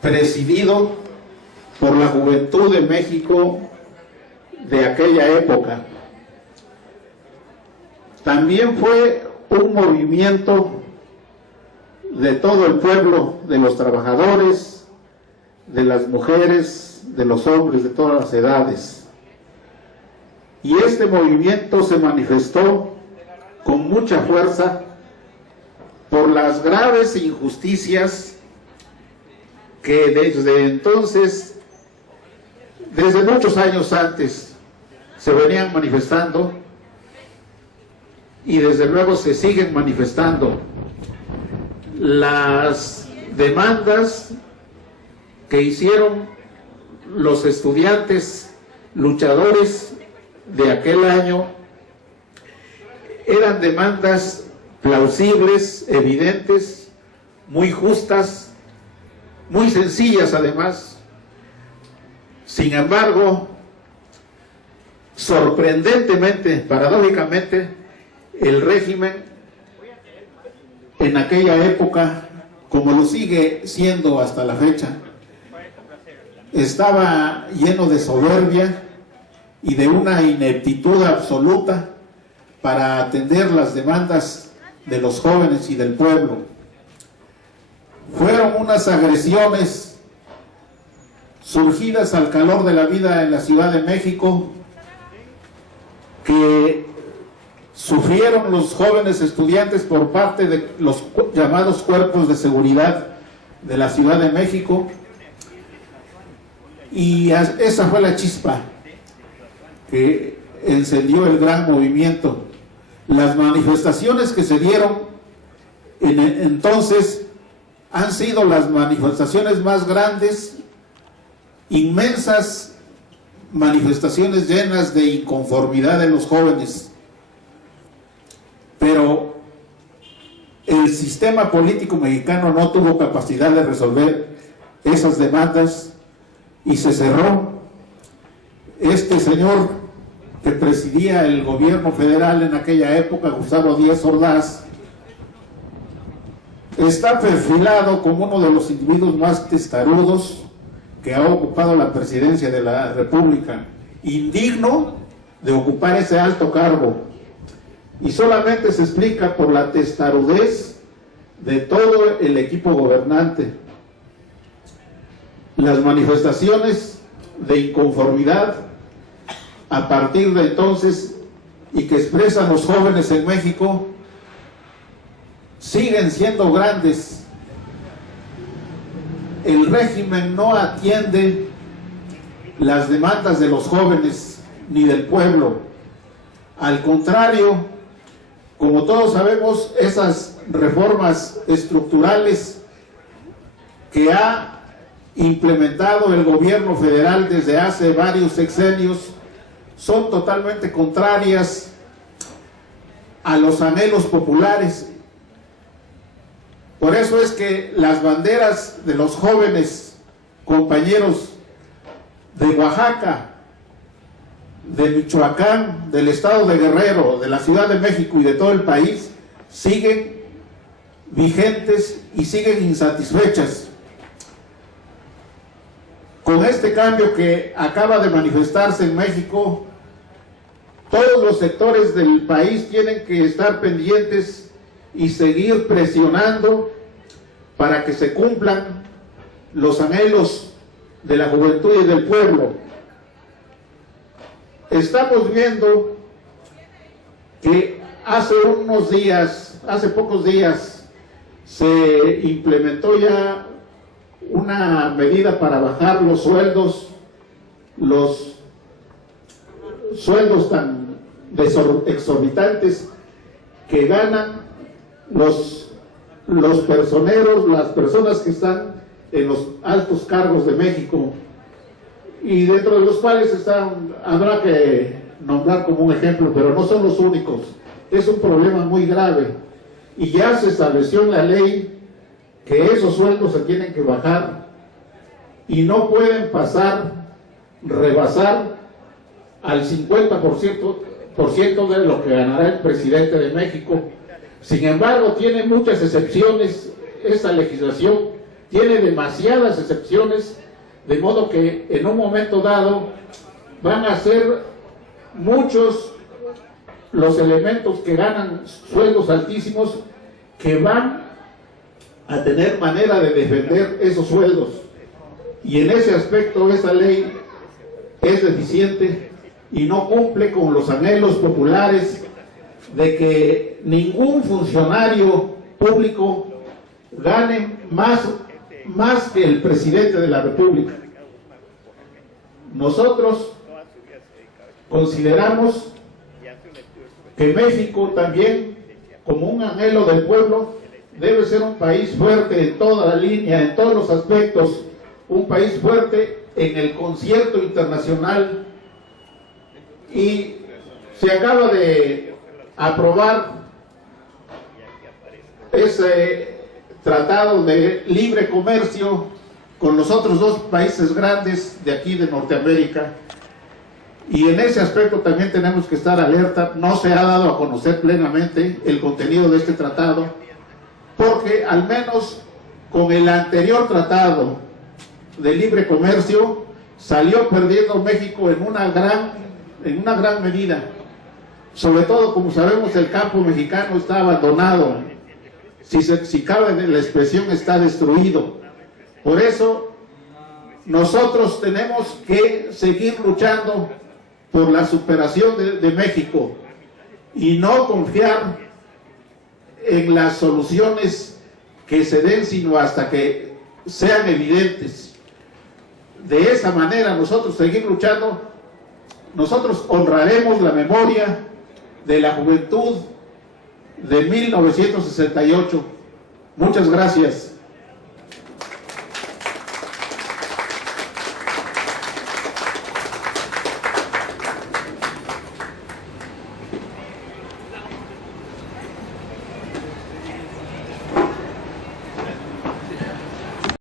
presidido por la juventud de México de aquella época. También fue un movimiento de todo el pueblo, de los trabajadores, de las mujeres, de los hombres, de todas las edades. Y este movimiento se manifestó con mucha fuerza por las graves injusticias que desde entonces, desde muchos años antes, se venían manifestando y desde luego se siguen manifestando. Las demandas que hicieron los estudiantes luchadores de aquel año eran demandas plausibles, evidentes, muy justas, muy sencillas además. Sin embargo, sorprendentemente, paradójicamente, el régimen en aquella época, como lo sigue siendo hasta la fecha, estaba lleno de soberbia y de una ineptitud absoluta para atender las demandas de los jóvenes y del pueblo. Fueron unas agresiones surgidas al calor de la vida en la Ciudad de México que sufrieron los jóvenes estudiantes por parte de los llamados cuerpos de seguridad de la Ciudad de México, y esa fue la chispa que encendió el gran movimiento. Las manifestaciones que se dieron entonces han sido las manifestaciones más grandes, inmensas manifestaciones llenas de inconformidad de los jóvenes. Pero el sistema político mexicano no tuvo capacidad de resolver esas demandas y se cerró. Este señor que presidía el gobierno federal en aquella época, Gustavo Díaz Ordaz, está perfilado como uno de los individuos más testarudos que ha ocupado la presidencia de la República, indigno de ocupar ese alto cargo. Y solamente se explica por la testarudez de todo el equipo gobernante. Las manifestaciones de inconformidad a partir de entonces y que expresan los jóvenes en México siguen siendo grandes. El régimen no atiende las demandas de los jóvenes ni del pueblo. Al contrario, como todos sabemos, esas reformas estructurales que ha implementado el gobierno federal desde hace varios sexenios son totalmente contrarias a los anhelos populares. Por eso es que las banderas de los jóvenes compañeros de Oaxaca, de Michoacán, del estado de Guerrero, de la Ciudad de México y de todo el país siguen vigentes y siguen insatisfechas con este cambio que acaba de manifestarse en México. Todos los sectores del país tienen que estar pendientes y seguir presionando para que se cumplan los anhelos de la juventud y del pueblo. Estamos viendo que hace pocos días, se implementó ya una medida para bajar los sueldos tan exorbitantes que ganan los personeros, las personas que están en los altos cargos de México, y dentro de los cuales habrá que nombrar como un ejemplo, pero no son los únicos. Es un problema muy grave y ya se estableció en la ley que esos sueldos se tienen que bajar y no pueden rebasar al 50% de lo que ganará el presidente de México. Sin embargo, tiene muchas excepciones esta legislación tiene demasiadas excepciones, de modo que en un momento dado van a ser muchos los elementos que ganan sueldos altísimos que van a tener manera de defender esos sueldos. Y en ese aspecto esa ley es deficiente y no cumple con los anhelos populares de que ningún funcionario público gane más que el presidente de la República. Nosotros consideramos que México también, como un anhelo del pueblo, debe ser un país fuerte en toda la línea, en todos los aspectos, un país fuerte en el concierto internacional. Y se acaba de aprobar ese tratado de libre comercio con los otros dos países grandes de aquí de Norteamérica, y en ese aspecto también tenemos que estar alerta. No se ha dado a conocer plenamente el contenido de este tratado, porque al menos con el anterior tratado de libre comercio salió perdiendo México en una gran medida. Sobre todo, como sabemos, el campo mexicano está abandonado, si cabe la expresión, está destruido. Por eso nosotros tenemos que seguir luchando por la superación de México y no confiar en las soluciones que se den, sino hasta que sean evidentes. De esa manera nosotros seguir luchando. Nosotros honraremos la memoria de la juventud de 1968. Muchas gracias.